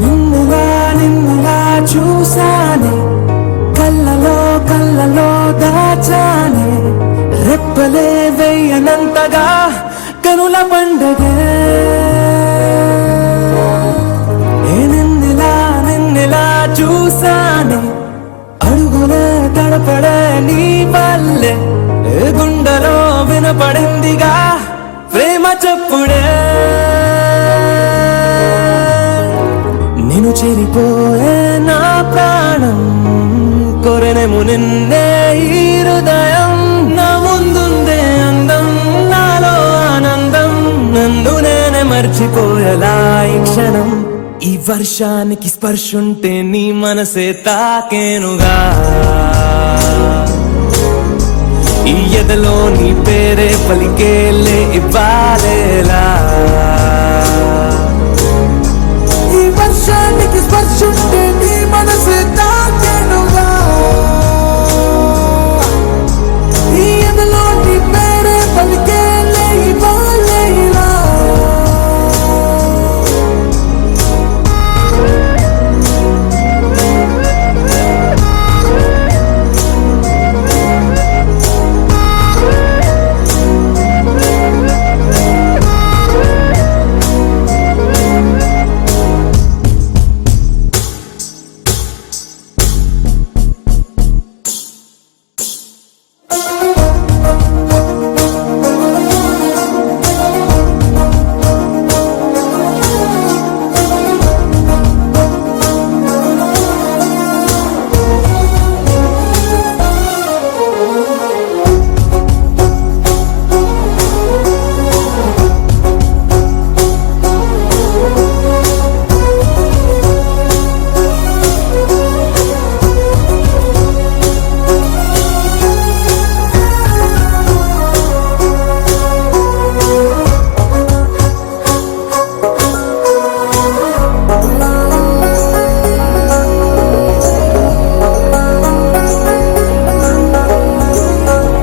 నిన్నులా నిన్నులా చూసానే, కళ్ళలో కళ్ళలో దాచానే, రెప్పలే వెయ్యనంతగా కనుల పండగే. నిన్నిలా నిన్నిలా చూసానే, అడుగులే తడపడే నీ వల్లే, గుండెలో వినపడిందిగా ప్రేమ చప్పుడే. నేను చెరిపోయే నా ప్రాణం, కొరెనేమో నిన్నే ఈ హృదయం. నా ముందుందే అందం, నాలో ఆనందం, నన్ను నేనే మర్చిపోయేలా ఈ క్షణం. ఈ వర్షానికి స్పర్శుంటే నీ మనసే తాకేనుగా, ఈ ఎదలో నీ పేరే పలికేలే ఇవ్వాలేలా. ఈ వర్షానికి స్పర్శుంటే నీ మనసే తాకేనుగా, ఈ ఎదలో నీ పేరే పలికేలే ఇవ్వాలేలా.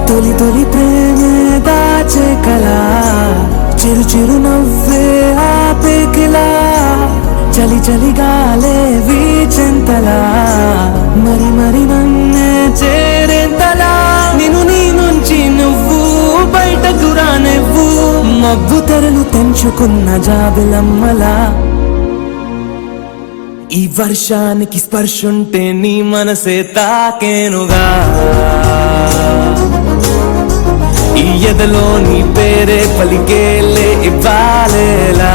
తొలి తొలి ప్రేమే దాచే కళ, చిరు చిరు నవ్వే ఆపే కిలా, చలి చలి గాలే వీచెంతలా, మరి మరి నన్నే చేరేంతలా. నిన్ను నీ నుంచి నువ్వు బయటకు రానివ్వు, మబ్బు తెరలు తెంచుకున్న జాబిలమ్మలా. ఈ వర్షానికి స్పర్శుంటే నీ మనసే తాకేనుగా, ఈ ఎదలో నీ పేరే పలికేలే ఇవ్వాలేలా.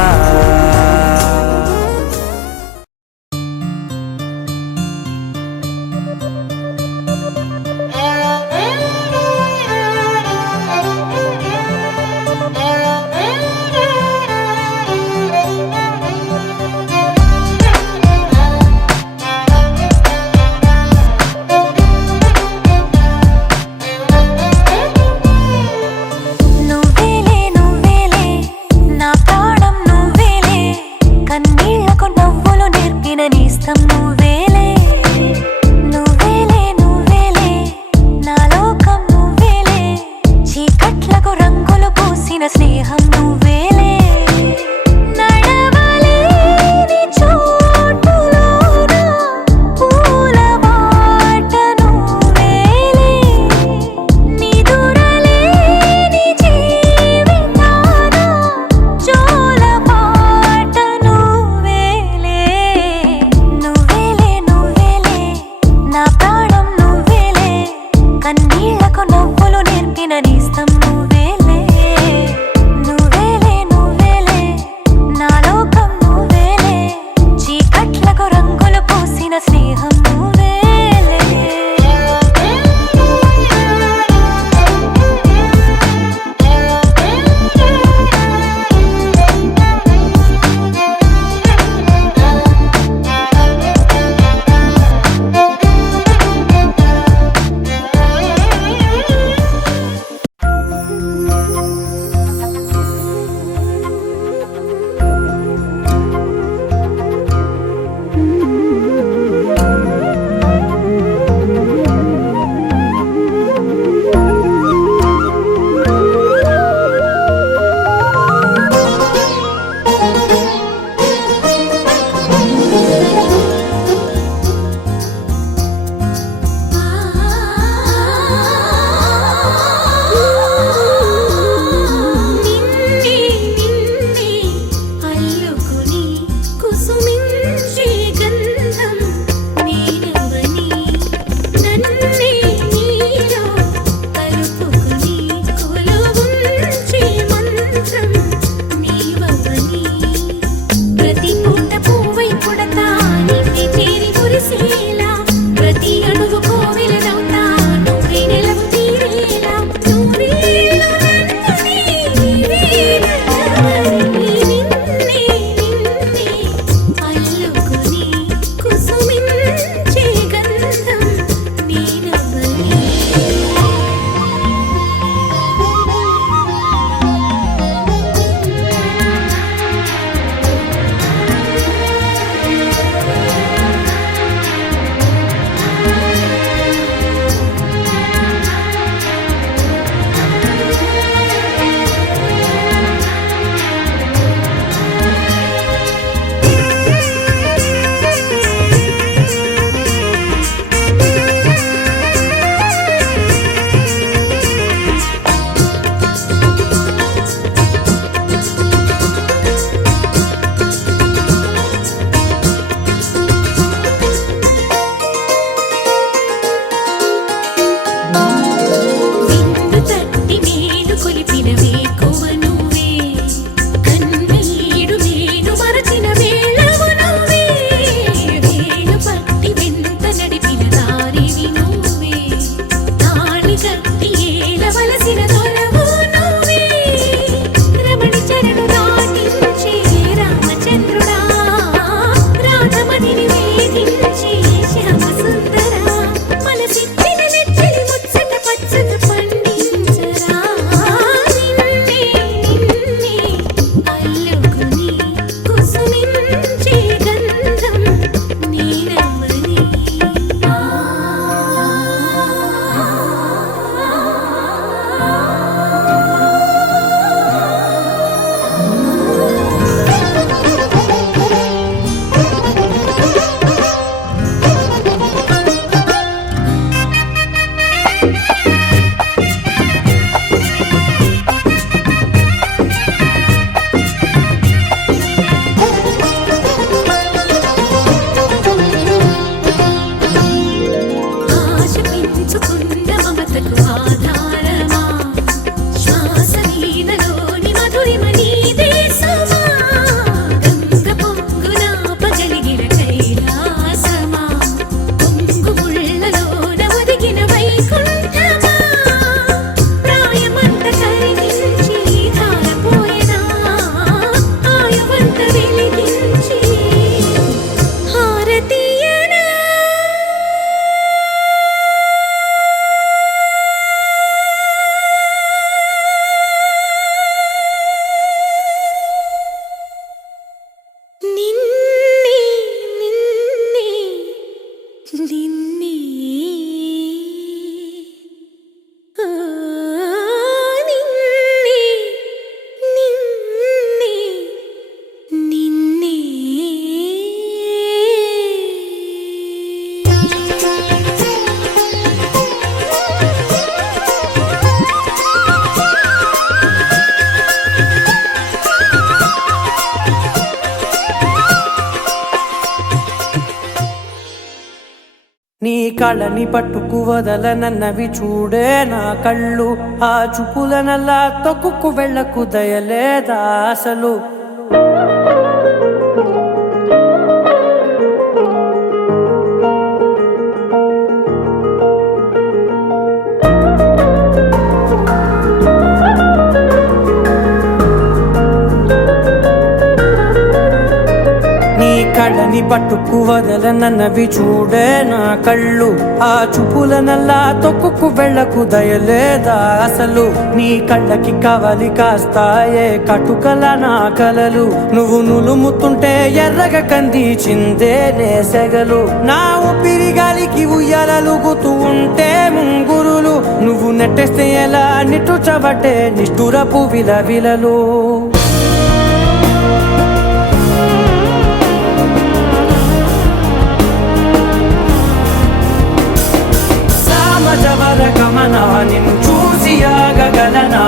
నీ కళని పట్టుకు వదలనన్నవి చూడే నా కళ్ళు, ఆ చూపులనల్లా తొక్కుకు వెళ్ళకు దయలేదా అసలు. కళ్ళని పట్టుకు వదలనన్నవి చూడే నా కళ్ళు, ఆ చూపులనల్లా తొక్కుకు వెళ్ళకు దయలేదా అసలు. నీ కళ్ళకి కవలి కాస్తాయే కటుకల నా కలలు, నువ్వు నులుముతుంటే ఎర్రగ కందిచిందే నేసెగలు. నా ఊపిరి గాలికి ఉయ్యాలలుగుతూ ఉంటే ముంగురులు, నువ్వు నెట్టేస్తే ఎలా నిట్టుచబట్టే నిష్ఠురపు విలవిలలు. గమనా నిన్ను చూసి ఆగగలనా,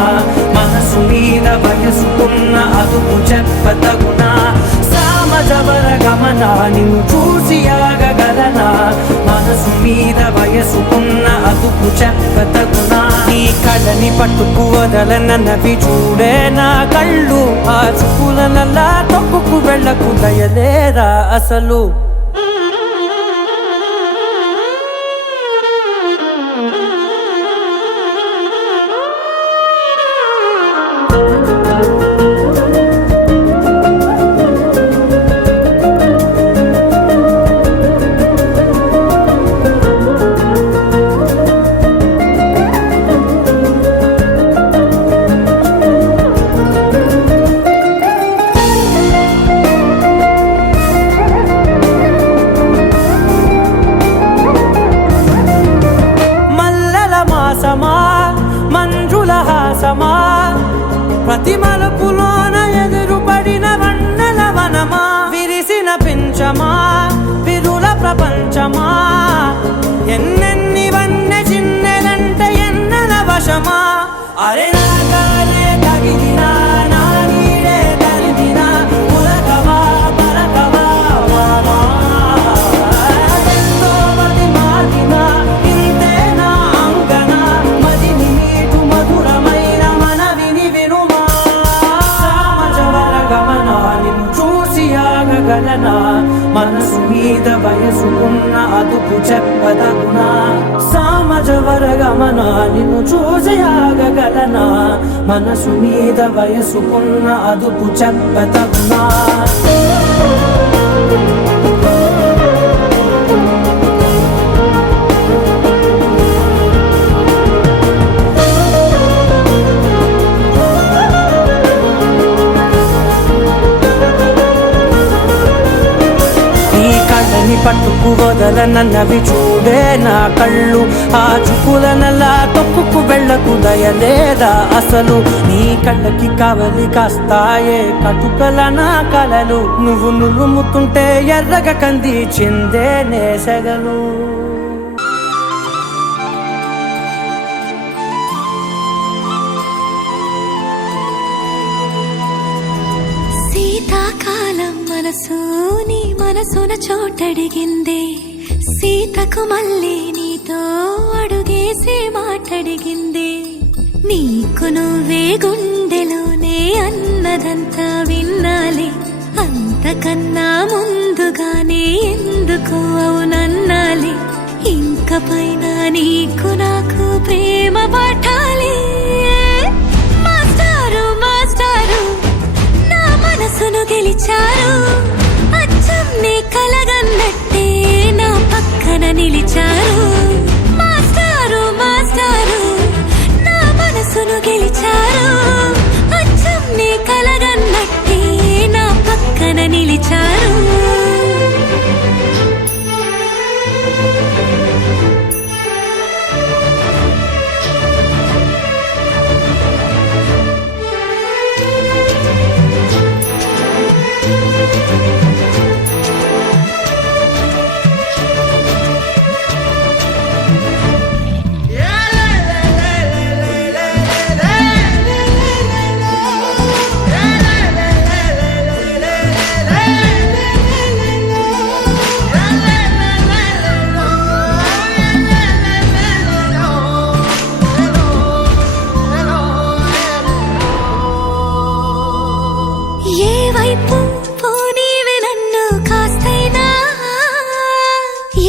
మనసు మీద వయసుకున్న అదుపు చెప్పతగునా. సామజవర గమనా నిన్ను చూసి ఆగగలనా, మనసు మీద వయసుకున్న అదుపు చెప్పతగునా. నీ కళ్ళని పట్టుకు వదలనన్నవి చూడే నా కళ్ళు, ఆ చూపులనల్లా తొక్కుకు వెళ్ళకు దయలేరా అసలు. మంజుల హాసమా, ప్రతి మలుపులోన ఎదురుపడిన వన్నెల వనమా, విరిసిన పించమా విరుల ప్రపంచమా, ఎన్నెన్ని వన్నె చిన్నెలంటే ఎన్నెల వశమా. అరే నాగాలే తగిలినా నా నీడే తరిమినా, ఉలకవా పలకవా వామా, ఎంతో మతి మాటినా ఇంతే నా అంగన, మదిని నీటు మధురమైన మనవిని వినుమా. సామజవర గమనా నిన్ను చూసి ఆగగలనా, మనసు మీద వయసుకున్న అదుపు చెప్పదగునా. సామజవర గమనా నిన్ను చూసి ఆగగలనా, మనసు మీద వయసుకున్న అదుపు చెప్పదగునా. పట్టుకు వదలనన్నవి చూడే నా కళ్ళు, ఆ చూపులనల్లా తొక్కుకు వెళ్ళకు దయలేదా అసలు. నీ కళ్ళకి కవలి కాస్తాయే కటుకల నా కలలు, నువ్వు నులుముతుంటే ఎర్రగ కందిచిందే నేసెగలు. శీతాకాలం మనసు నీ మనసున చోటడిగిందే, సీతకు మళ్ళీ నీతో అడుగేసే మాటడిగిందే. నీకు నువ్వే గుండెలోనే అన్నదంతా విన్నాలే, అంతకన్నా ముందుగానే ఎందుకు అవునన్నాలే. ఇంక పైన నీకు నాకు ప్రేమ పాఠాలే. మాస్టారు మాస్టారు నా మనసును గెలిచారు, అచ్చం నీ కలగన్నట్టే నా పక్కన నిలిచారు. మాస్టారు మాస్టారు నా మనసును గెలిచారు, అచ్చం నీ కలగన్నట్టే నా పక్కన నిలిచారు.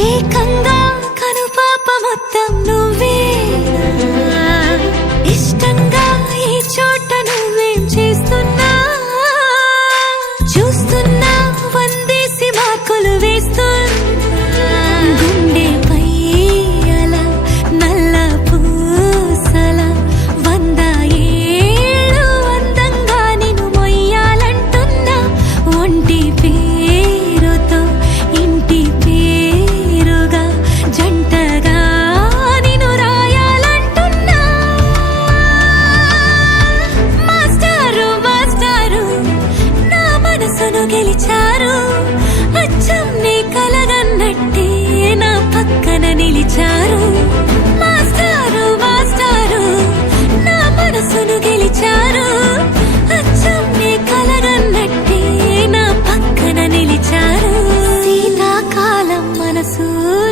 ఏకంగా కనుపాప మొత్తం నువ్వే ఇష్టంగా ఈ చోట నువ్వేం చేస్తున్నా చూస్తున్నా వందేసి మార్కులు వేస్తున్నా గుండెపై అలా నల్ల పూసల 100 ఏళ్ళు అందంగా నిన్ను మొయ్యాలంటున్నా ఒంటి పేరుతో ఇంటి పేరుగా జంటగా నిన్ను రాయాలంటున్నా మాస్టారు మాస్టారు నా మనసును గెలిచారు అచ్చం నీ కలగన్నట్టే నా పక్కన నిలిచారు మాస్టారు మాస్టారు నా మనసును గెలిచారు అచ్చం నీ కలగన్నట్టే నా పక్కన నిలిచారు శీతాకాలం మనసు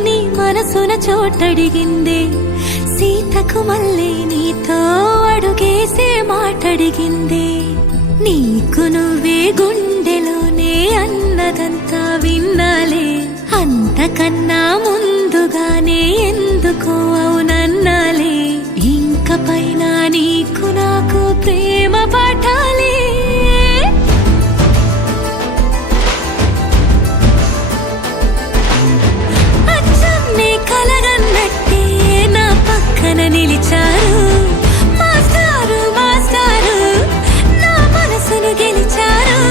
నీ మనసున చోటడిగింది సీతకు మళ్ళీ నీతో అడుగేసే మాటడిగింది నీకు నువ్వే గుండెలోనే అన్నదంతా విన్నాలే అంతకన్నా ముందుగానే ఎందుకో అవునన్నాలే ఇంక పైన నీకు నాకు ప్రేమ పాఠాలే అచ్చం నీ కలగన్నట్టే నా పక్కన నిలిచారు మాస్టారు మాస్టారు నా మనసును గెలిచారు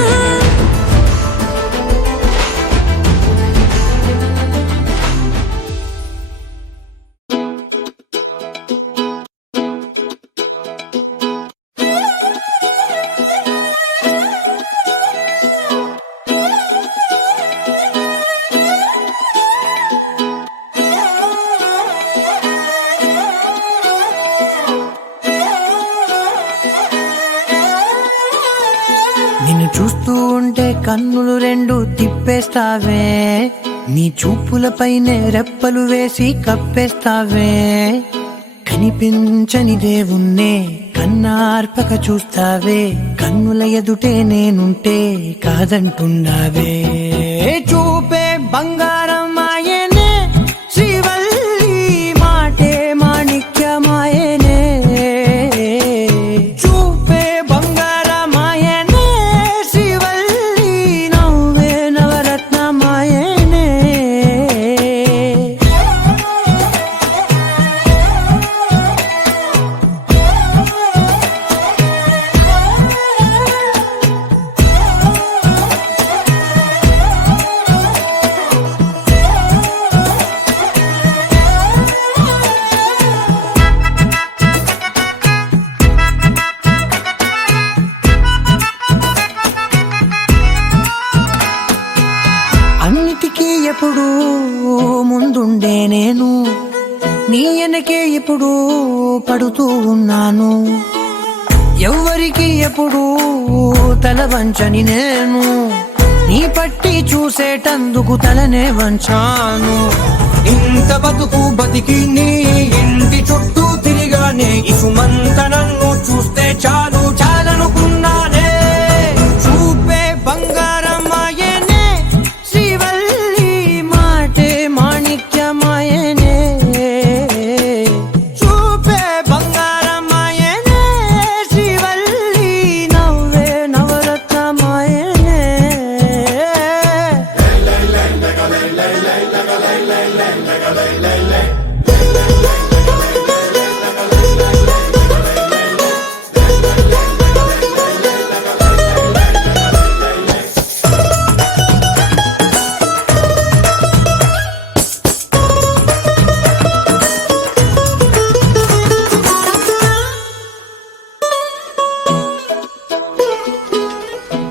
నిన్ను చూస్తూ ఉంటే కన్నులు రెండు తిప్పేస్తావే నీ చూపులపైనే రెప్పలు వేసి కప్పేస్తావే కనిపించని దేవుణ్ణే కన్నార్పక చూస్తావే కన్నుల ఎదుటే నేనుంటే కాదంటున్నావే చూపే బంగారం ఆయనే శ్రీవల్లి మాటే మాణిక్యమాయనే చూపే బంగారమాయనే శ్రీవల్లి నవ్వే నవరత్నమాయనే అన్నిటికీ ఎప్పుడు ముందుండే నేను నీ వెనకే ఎప్పుడు పడుతూ ఉన్నాను ఎవ్వరికి ఎప్పుడు తల వంచని నేను నీ పట్టి చూసేటందుకు తలనే వంచాను ఇంత బతుకు బతికి నీ ఇంటి చుట్టూ తిరిగానే ఇసుమంత నన్ను చూస్తే చాలు చాలనుకున్నానే చూపే బంగారమాయనే శ్రీవల్లి మాటే మాణిక్యమాయనే చూపే బంగారమాయనే శ్రీవల్లి నవ్వే నవరత్నమాయనే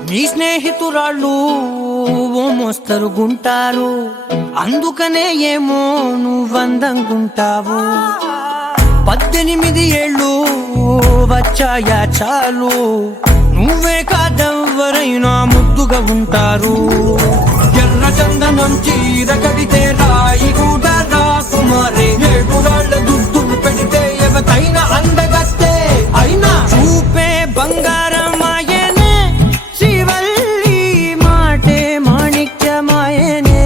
నీ స్నేహితురాళ్ళు ఓ మోస్తరుగుంటారు అందుకనే ఏమో నువ్వందంగుంటావు 18 ఏళ్ళు వచ్చాయా చాలు నువ్వే కాదెవ్వరైనా ముద్దుగా ఉంటారు ఎర్ర చందనం చీర కడితే రాయి కూడా రాకుమారే 7 రాళ్ళ దుద్దులు పెడితే ఎవతైనా అందగస్తే అయినా చూపే బంగారమాయనే శ్రీవల్లి మాటే మాణిక్యమాయనే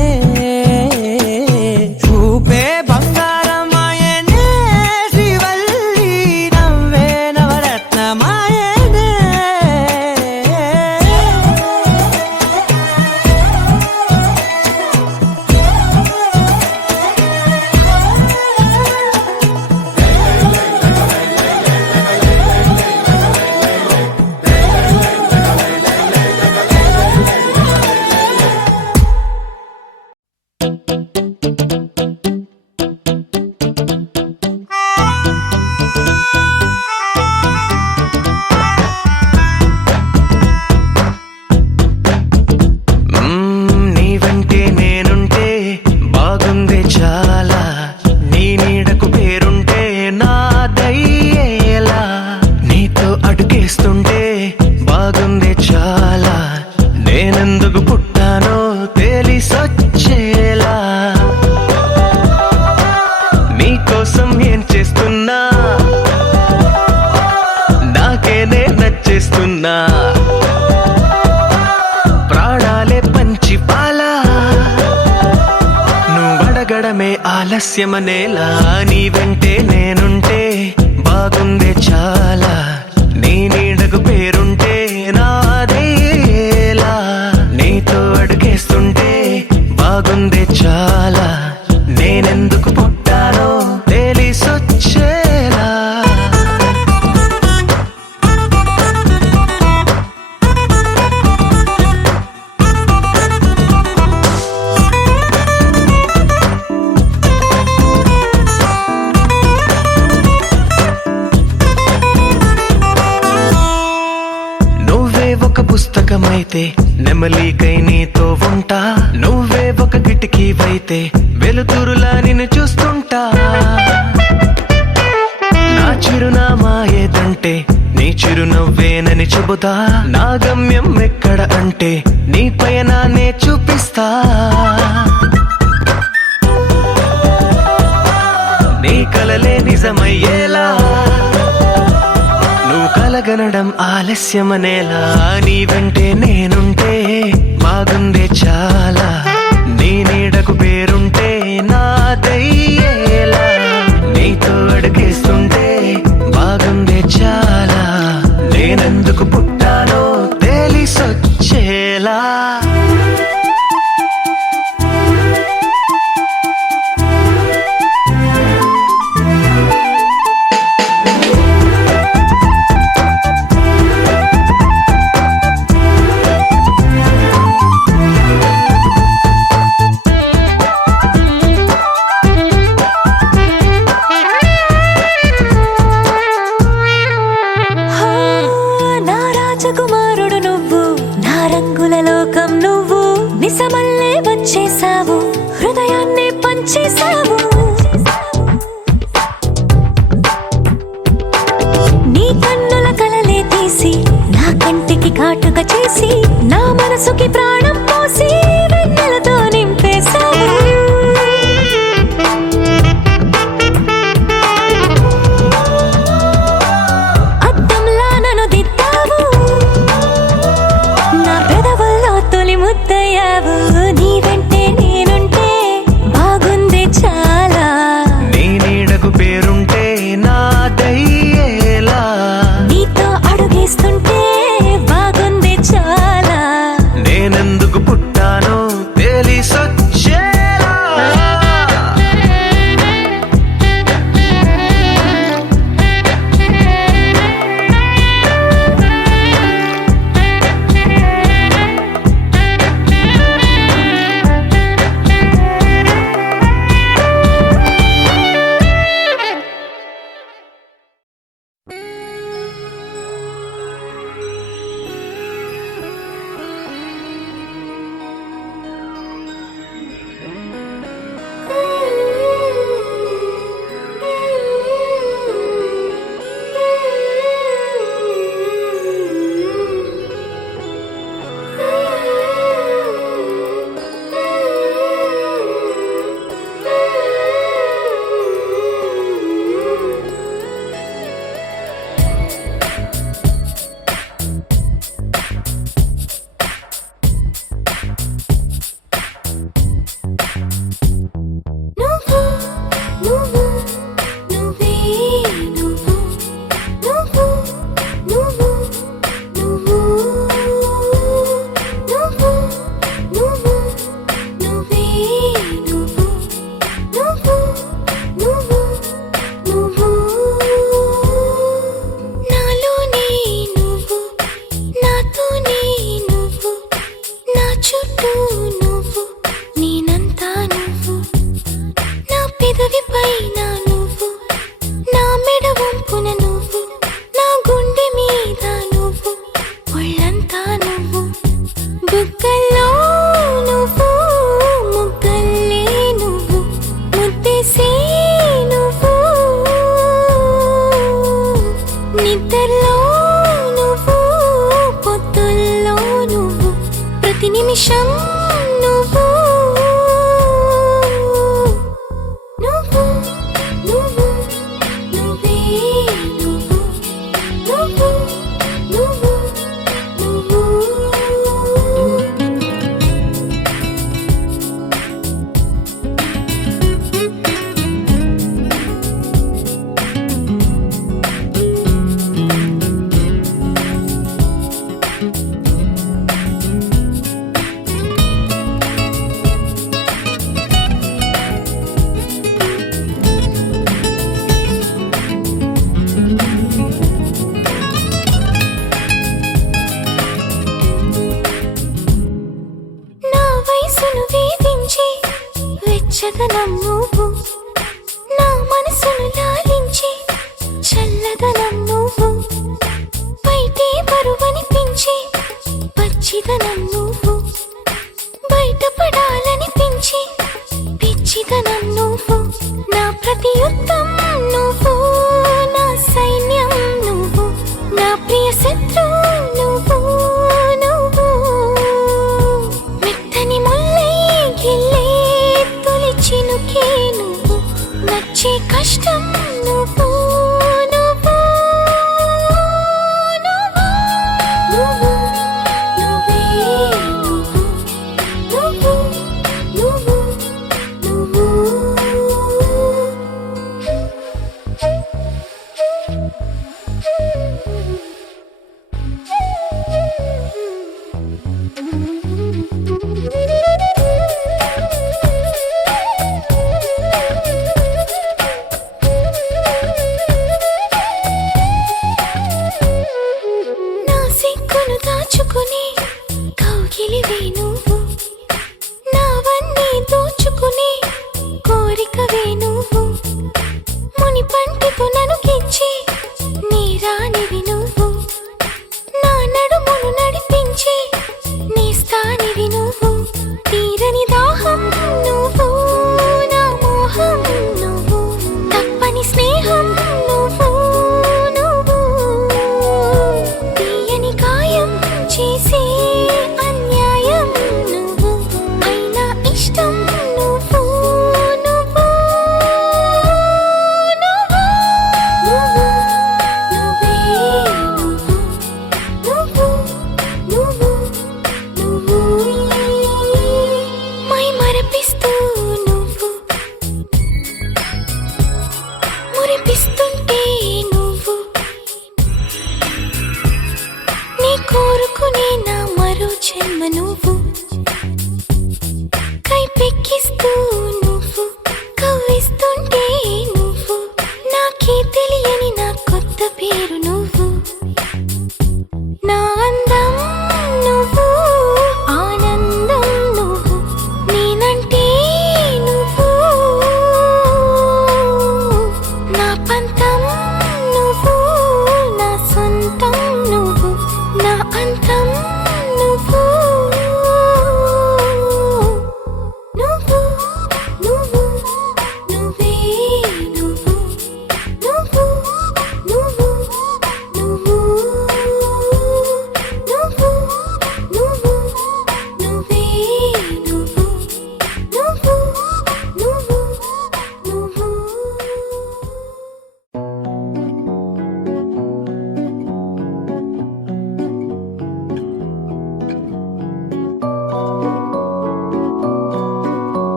ఆగడమే ఆలస్యమనేలా నీ వెంటే నేనుంటే బాగుందే చాలా నీ నీడకు పేరుంటే నాదేలా నీతో అడుగేస్తుంటే బాగుందే చాలా నేనెందుకు పుట్టానో తెలిసొచ్చేలా ఒక పుస్తకమైతే నెమలికై నీతో ఉంటా నువ్వే ఒక కిటికీవైతే వెలుతురులా నిన్ను చూస్తుంటా నా చిరునామా ఏదంటే నీ చిరునవ్వేనని చెబుతా నా గమ్యం ఎక్కడ అంటే నీ పయనాన్నే చూపిస్తా నీ కలలే నిజమయ్యేలా నువ్వు కలగనడం ఆలస్యమనేలా నీ వెంటే నేనుంటే బాగుందే చాలా నీ నీడకు పేరుంటే నాదయ్యేలా నీతో అడుగేస్తుంటే బాగుందే చాలా నేనెందుకు పుట్టానో తెలిసొచ్చేలా రాజకుమారుడు నువ్వు నా రంగుల లోకం నువ్వు నిసమల్లే వచ్చేసావు హృదయాన్ని పంచేసావు నీ కన్నుల కలలే తీసి నా కంటికి కాటుక చేసి నా మనసుకి ప్రాణం పోసి వెన్నెలతో నింపేశావు ముద్దయ్యావు నీ వెంటే నేనుంటే బాగుంది చాలా నీ నీడకు పేరుంటే నాదయ్యేలా నీతో అడుగేస్తుంటే బాగుంది చాలా నేను వెచ్చదనం నువ్వు నా మనసును లాలించి చల్లదనం నువ్వు బయటే బరువనిపించి పచ్చిదనం నువ్వు బయటపడాలనిపించి పిచ్చిదనం నువ్వు నా ప్రతి యుద్ధం నువ్వు నా సైన్యం నువ్వు నా ప్రియ శత్రువు నువ్వు నువ్వు మెత్తని ముల్లై గిల్లే తొలి చినుకే నువ్వు నచ్చే కష్టం నువ్వు నువ్వు నువ్వు నువ్వు నువ్వే నువ్వు నువ్వు నువ్వు నా సిగ్గును దాచుకుని కౌగిలివే నువ్వు నావన్నీ దోచుకుని కోరికవే నువ్వు ముని పంటితో ననుకించి నీ రాణివి నువ్వు నా నడుమును నడిపించి నీ స్థానివి నువ్వు తీరని దాహం నువ్వు నా మోహం నువ్వు తప్పని స్నేహం నువ్వు నువ్వు తీయని గాయం చేసే అన్యాయం నువ్వు అయినా ఇష్టం నువ్వు నువ్వు నువ్వు నువ్వు నువ్వే నువ్వు నువ్వు నువ్వు మై మరపిస్తూ నువ్వు మురిపిస్తుంటే నువ్వు నీ కోరుకునే నా మరో జన్మ నువ్వు కైపెక్కిస్తూ నువ్వు కవ్విస్తుంటే నువ్వు నాకే తెలియని నా కొత్త పేరు నువ్వు నా అందం నువ్వు ఆనందం నువ్వు నేనంటే నువ్వు నా పంతం నువ్వు నా సొంతం నువ్వు నా అంతం నువ్వు నువ్వు నువ్వు నువ్వే నువ్వు నువ్వు నువ్వు నువ్వు నువ్వు నువ్వు నువ్వే నువ్వు నువ్వు నువ్వు నువ్వు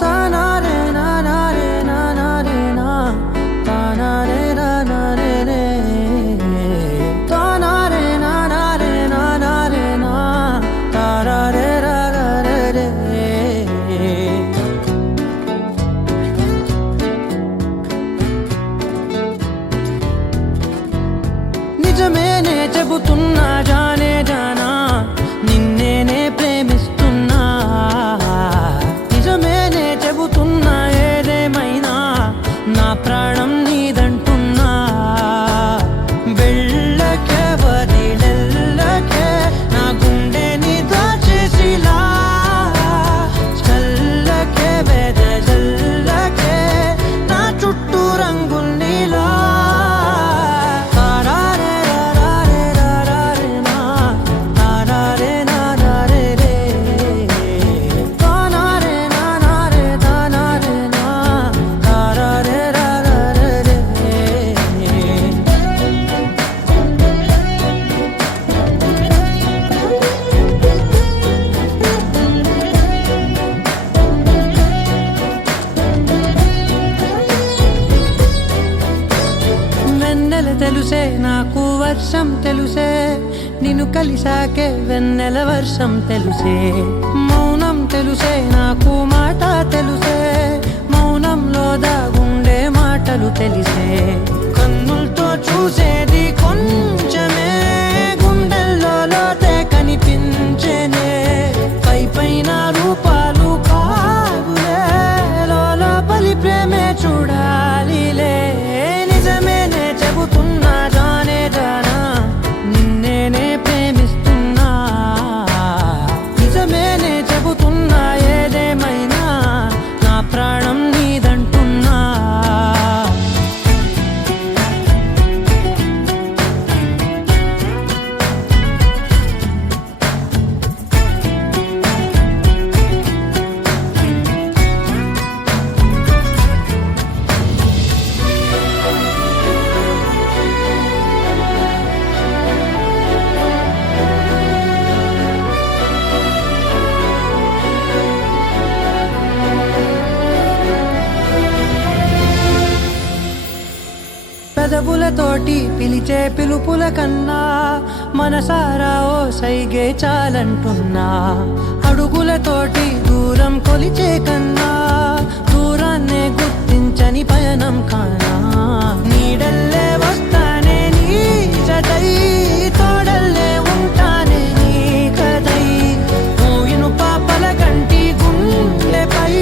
తానారే నానారే నానారే నా తానారే నానారే రే తానారే నానారే నానారే నా తారారే రారారే రే నిజమేనే చెబుతున్నా జానే జానా నిన్నేనే ప్రేమిస్తున్నా నిజమేనే చెబుతున్నా ఏదేమైనా నా ప్రాణం నీదంటున్నా వెళ్ళకే వదిలెల్లకే నా గుండెని దాచేసిలా చల్లకే వెదజల్లకే నా చుట్టూ రంగుల్నిలా తారారే రారారే రారారే నా తారారే నారారే రే తానారే నానారే తానారే నా తారారే రారారే రే వెన్నెల తెలుసే నాకు వర్షం తెలుసే నిన్ను కలిసాకే వెన్నెల వర్షం తెలుసే మౌనం తెలుసే నాకు మాట తెలుసే మౌనంలో దాగుండే మాటలు తెలిసే కన్నులతో చూసేది కొంచెమే గుండెల్లో లోతే కనిపించేనే పెదవులతోటి పిలిచే పిలుపుల కన్నా మనసారా ఓ సైగే చాలంటున్నా అడుగులతోటి దూరం కొలిచే కన్నా దూరాన్నే గుర్తించని పయనం కానా నీడల్లే వస్తానే నీ జతై తోడల్లే ఉంటానే నీ కదై మోయిను పాపల కంటి గుండెపై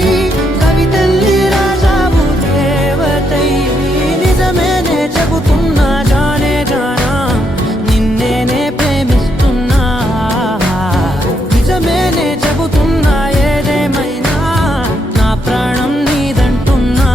కవితల్లి రాజావు దేవతై నిజమేనే చెబుతున్నా జానే జానా నిన్నేనే ప్రేమిస్తున్నా నిజమేనే చెబుతున్నా ఏదేమైనా నా ప్రాణం నీదంటున్నా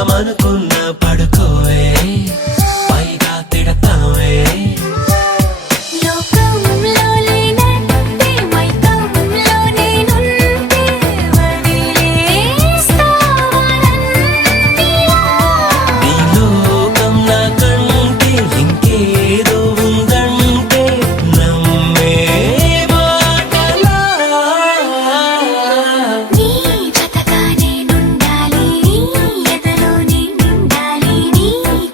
పడుకుందామనుకున్న పడుకోవే పైగా తిడతావే లోకంలో లేనంటే మైకంలో నేనుంటే వదిలేస్తావా నన్నిలా? నీ లోకం నాకంటే ఇంకేదో ఉందంటే నమ్మే మాటలా నీ జతగా నేనుండాలి, నీ ఎదలో నిండాలి, నీ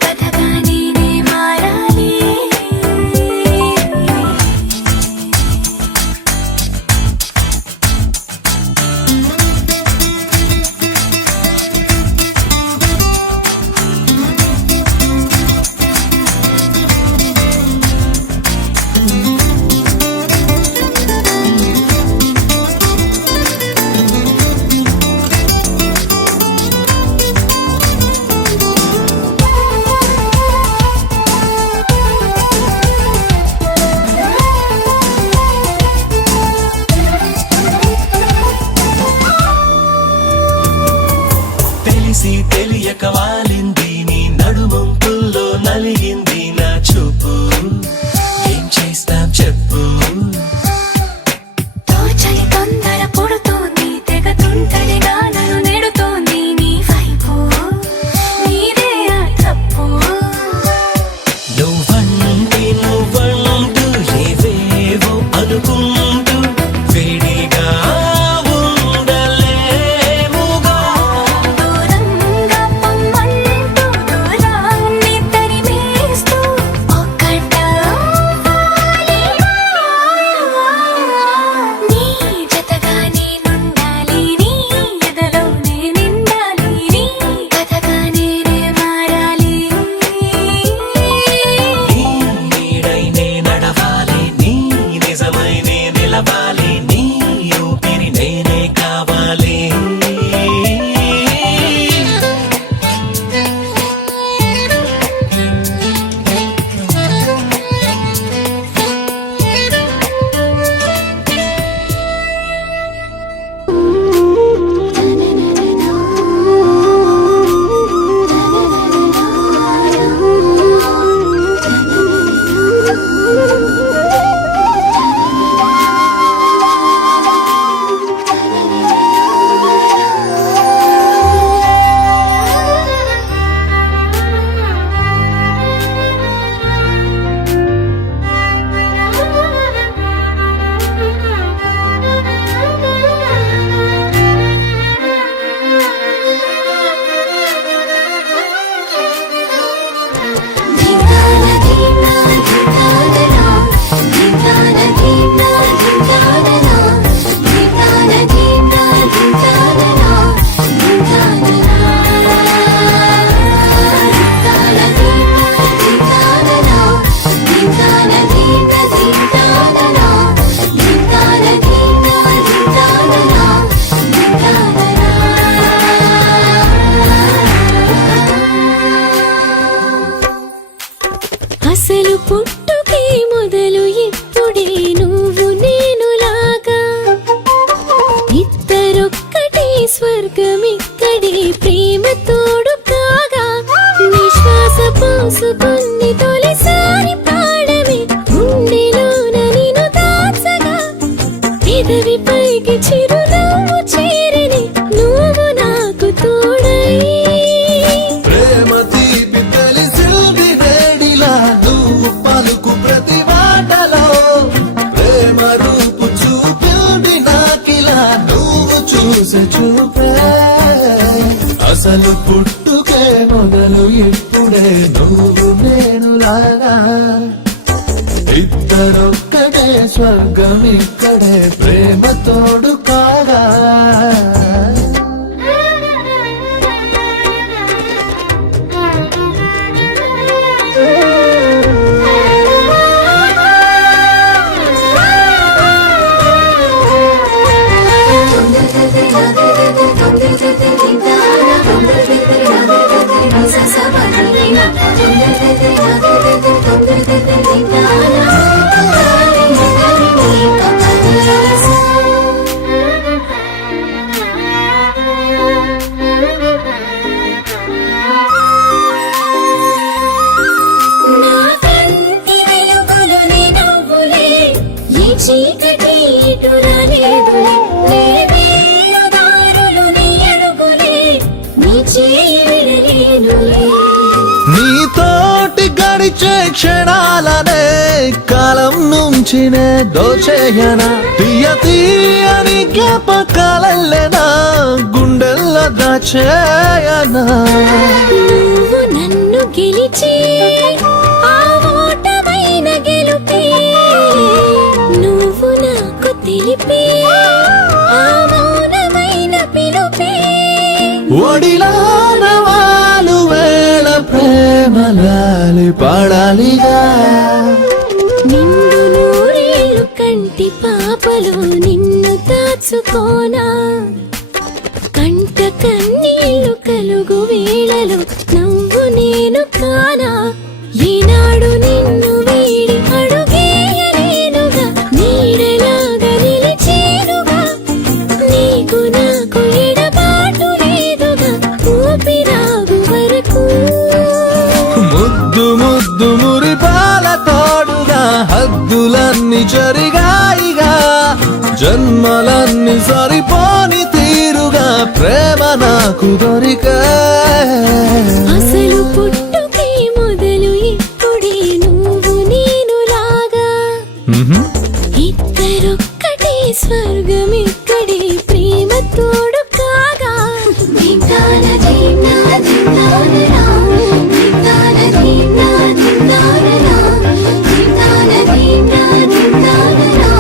కథగా నేనే మారాలి. తెలిసి తెలియక వాలింది నీ నడుమంపుల్లో నలిగింది నా చూపు ఏం చేస్తాం చెప్పు తోచని తొందర పుడుతోంది, తెగ తుంటరిగా నన్ను నెడుతోంది నీ వైపు. నీదే ఆ తప్పు. నువ్వంటూ ఏవేవో అనుకుంటూ వేడిగా ఉండలేముగా దూరంగా పొమ్మంటూ దూరాన్ని తరిమేస్తూ ఒక్కటవ్వాలి. నీ జతగా నేనుండాలి, నీ ఎదలో నేనిండాలి, నీ కథగా నేనే మారాలి. నీ నీడై నే నడవాలి నీ నిజమై నే నిలవాలి నీ ఊపిరి నేనే కావాలి అసలు పుట్టుకే మొదలు ఇప్పుడే నువ్వు నేనులాగా ఇద్దరొక్కటే స్వర్గమిక్కడే ప్రేమ తోడు కాగా నిశ్వాస పోసుకుని తొలిసారి పాడమే గుండెలోన నిన్ను దాచగా పెదవి పైకి చిరునవ్వు చేరని నువ్వు నాకు తోడై ప్రేమ తీపి తెలిసింది వేడిలా నువ్వు పలుకు ప్రతి మాటలో ప్రేమ రూపు చూపింది నాకిలా నువ్వు చూసే చూపే అసలు పుట్టుకే మొదలు ఇప్పుడే నువ్వు నేనులాగా ఇద్దరొక్కడే స్వర్గం ఇక్కడే ప్రేమ తోడు కాగా Thank you. చేయి విడలేనులే. నీతోటి గడిచే క్షణాలనే కాలం నుంచి నే దోచేయనా తీయ తీయని జ్ఞాపకాలెల్లెనా గుండెల్లో దాచేయనా నువ్వు నన్ను గెలిచి ఆ ఓటమైన గెలుపే నువ్వు నాకు తెలిపే ఆ మౌనమైన పిలుపే ఒడిలాన వాలు వేళ ప్రేమలాలి పాడాలిగా నిన్ను నూరేళ్ళు కంటి పాపలు నిన్ను దాచుకోనా కంట కన్నీళ్ళు కలుగు వేళలు నవ్వు నేను కానా ఈనాడు నిన్ను వీడి అడుగేయలేనుగా నీడలాగా నిలిచేనుగా నీకు నాకు ఎడబాటు లేదుగా ఊపిరాగు వరకు ముద్దు ముద్దు మురిపాల తోడుగా హద్దులన్నీ జరిగాయిగా జన్మలన్నీ సరిపోని తీరుగా ప్రేమ నాకు దొరికా అసలు పుట్టుకే మొదలు ఇప్పుడే నువ్వు నేను లాగా ఇద్దరొక్కటే స్వర్గం ఇక్కడే ప్రేమ తోడు కాగా దిందాన దిందాన దిందానరా దిందాన దిందాన దిందానరా దిందాన దిందాన దిందానరా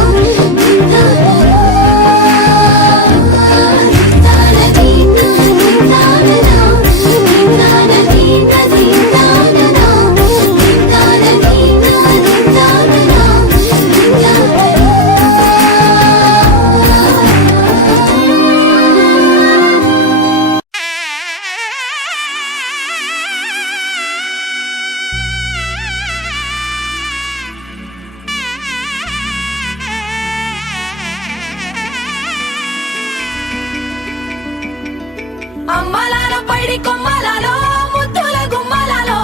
అమ్మలాలో పైడి కొమ్మలలో ముద్దుల గుమ్మలలో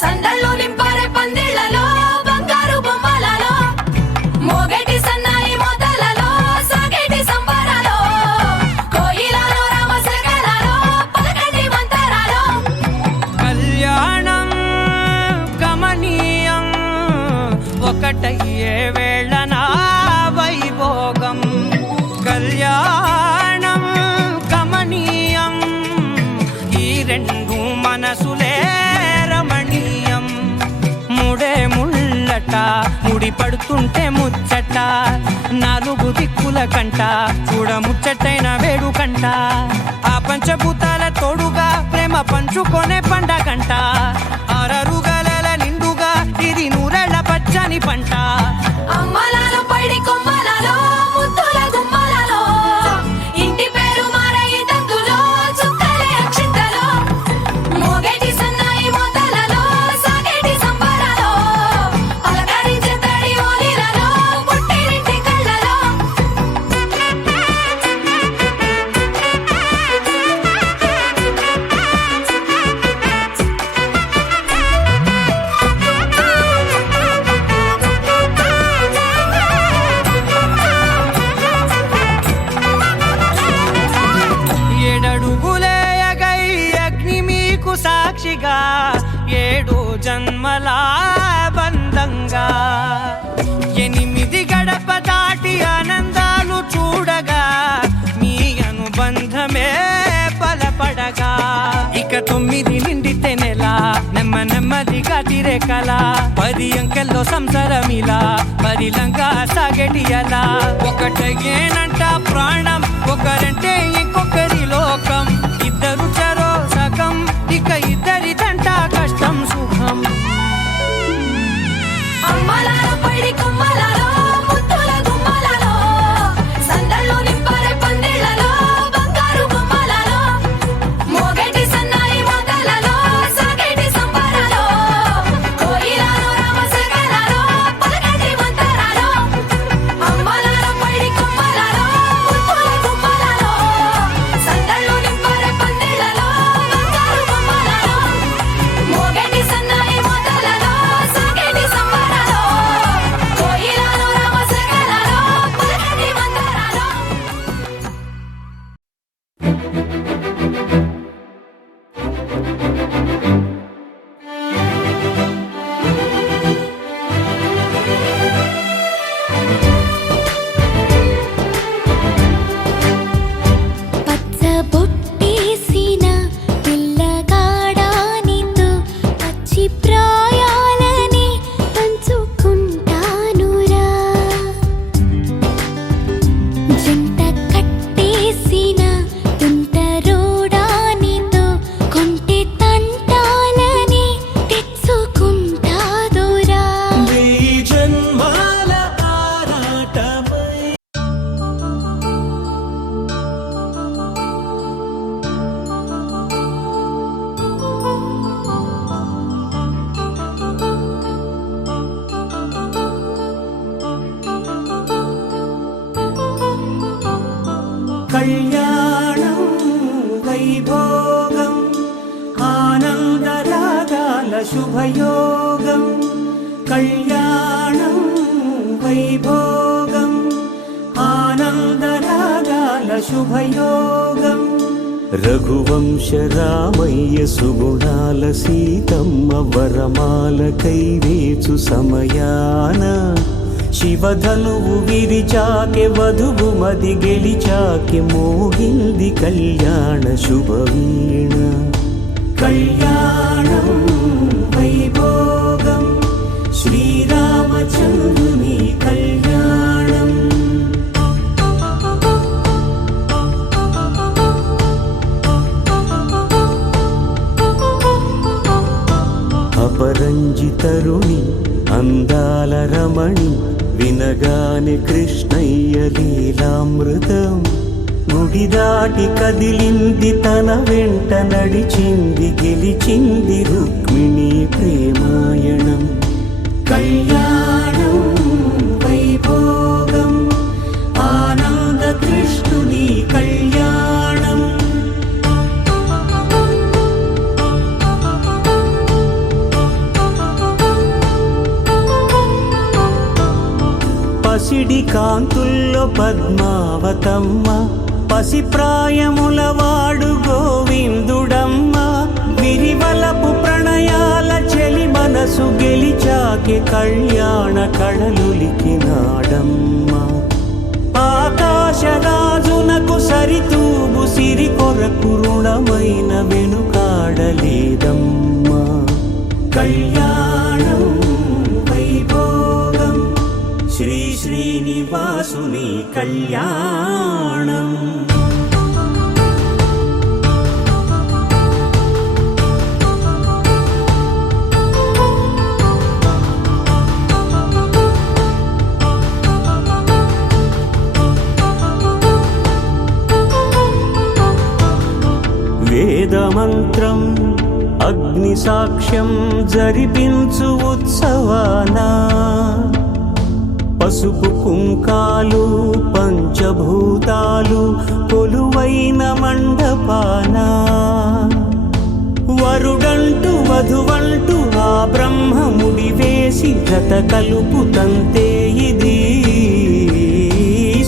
సందళ్ళు నింపారే పందిళ్లలో బంగారు బొమ్మలలో మోగేటి సన్నాయి మోతలలో సాగేటి సంబరాలో కోయిలలో రామసగలలో పలకటి మంతరాలో కళ్యాణం గమనీయం ఒకటయ్యే వేళ నా వైభోగం కళ్యాణం గమనీయం ఈ రెండు మనసులే రమణీయం ముడే ముళ్ళట ముడి పడుతుంటే ముచ్చట నాలుగు దిక్కుల కంట చూడ ముచ్చటైన వేడుకంట ఆ పంచభూతాల తోడుగా ప్రేమ పంచుకొనే పండగంట ఆరరుగల నిండుగా ఇది నూరెళ్ళ పచ్చని పంట అమ్మలాలో పైడి కొమ్మలలో ముద్దుల గుమ్మలలో ఇంటి పేరు మారయి తందులో చుక్కలే అక్షింతలో మోగేటి సన్నాయి మోతలలో సాగేటి సంబరాలో పలకరించే తడి ఓలిలలో పుట్టినింటి కళ్ళలో ఏడడుగులేయగై అగ్ని మీకు సాక్షిగా ఏడు జన్మల బంధంగా ఎనిమిది గడప దాటి ఆనందాలు చూడగా మీ అనుబంధమే బలపడగా ఇక 9 నిండితే నెల నెమ్మదిగా తిరే కల 10 అంకెల్లో సంసారమిలా పరిలంగా సాగటి అలా ఒకటేనంట ప్రాణం ఒకరంటే ఇంకొకరి లోకం ఇద్దరు చరో సగం ఇక ఇద్దరిదంట కష్టం సుఖం అమ్మలాలో పైడి కొమ్మలలో ముద్దుల గుమ్మలలో సందళ్ళు నింపారే పందిళ్లలో బంగారు బొమ్మలలో మోగేటి సన్నాయి మోతలలో సాగేటి సంబరాలో కోయిలలో రామసగలలో పలకటి మంతరాలో అమ్మలాలో పైడి కొమ్మలలో ముద్దుల గుమ్మలలో సందళ్ళు నింపారే పచ్చబొట్టేసిన పిల్లగాడానితో పచ్చి ప్రాయాలని పంచుకుంటానురా జంట కట్టేసిన తుంటరోడానితో కొంటె తంటాలని తెచ్చుకుంటాదురా వెయ్యి జన్మాల ఆరాటమై కళ్యాణం వైభోగం ఆనందరాగాల శుభయోగం కళ్యాణం వైభోగం ఆనందరాగాల శుభయోగం రఘువంశ రామయ్య సుగుణాల సీతమ్మ వరమాల కైవేచు సమయాన శివధనువు విరిచాకె వధువు మది గెలిచాకె మోగింది కళ్యాణ శుభవీణ కళ్యాణం వైభోగం శ్రీరామచంద్రుని కళ్యాణం అపరంజి తరుణి అందాల రమణి వినగానే కృష్ణయ్య లీలామృతం గుడి దాటి కదిలింది తన వెంట నడిచింది గెలిచింది రుక్మిణి ప్రేమాయణం కళ్యాణం వైభోగం ఆనంద కృష్ణుని కళ్యాణం పసిడి కాంతుల్లో పద్మావతమ్మ పసిప్రాయముల వాడు గోవిందుడమ్మ విరివలపు ప్రణయాల చెలి మనసు గెలిచాకె కళ్యాణ కళలులికినాడమ్మ ఆకాశరాజునకు సరితూగు సిరి కొరకు రుణమైన వెనుకాడలేదమ్మా కళ్యాణం వైభోగం శ్రీ శ్రీనివాసుని కళ్యాణం వేదమంత్రం అగ్ని సాక్ష్యం జరిపించు ఉత్సవానా పసుపు కుంకాలు పంచభూతాలు కొలువైన మండపాన వరుడంటూ వధువంటూ ఆ బ్రహ్మముడి వేసి జత కలుపుతంతే ఇది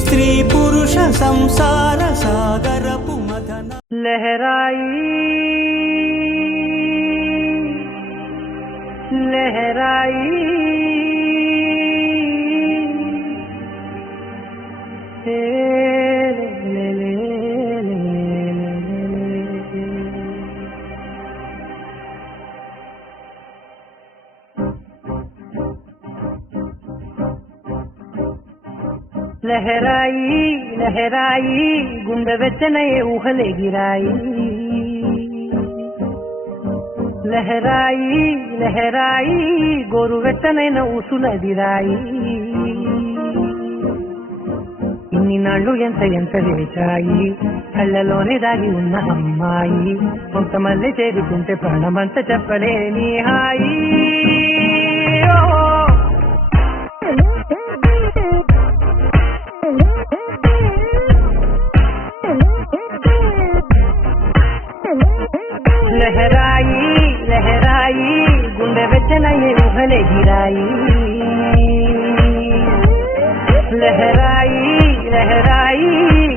స్త్రీ పురుష సంసార సాగరపు మదన लहराई लहराई ले ले ले ले लहराई लहराई गुंड వెచ్చనయే ఊహలే గిరాయి లహరాయి లహరాయి గోరు వెచ్చనైన ఊసులదిరాయి ఇన్ని నాళ్ళు ఎంత ఎంత వేచాయి కళ్ళలోనే దాగి ఉన్న అమ్మాయి కొంతమంది చేరుకుంటే ప్రాణమంతా చెప్పలేని హాయి लहराई लहराई गुंडे వెచ్చనయే ఊహలే గిరాయి లహరాయి లహరాయి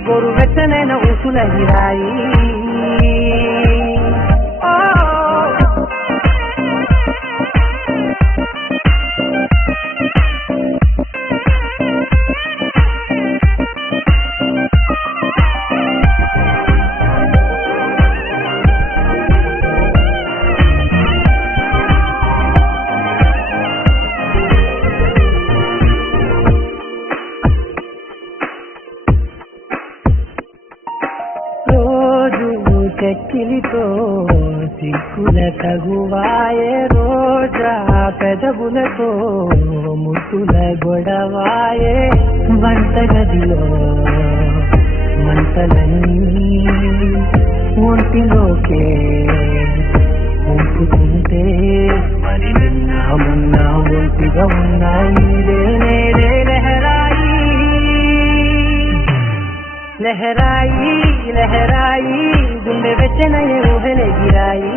గోరు వెచ్చనైన ఊసుల గిరాయి చెక్కిలితో సిక్కుల తగువాయే రోజా పెదవులతో ముద్దుల గొడవాయే వంటగదిలో మంటలన్నీ ఒంటిలోకే ఉంపుతుంటే మరి నిన్న మొన్న ఒంటిగా ఉన్నాయి నేనే లహరాయి లహరాయి లహరాయి గుండె వెచ్చనయ్యే ఊహలే గిరాయి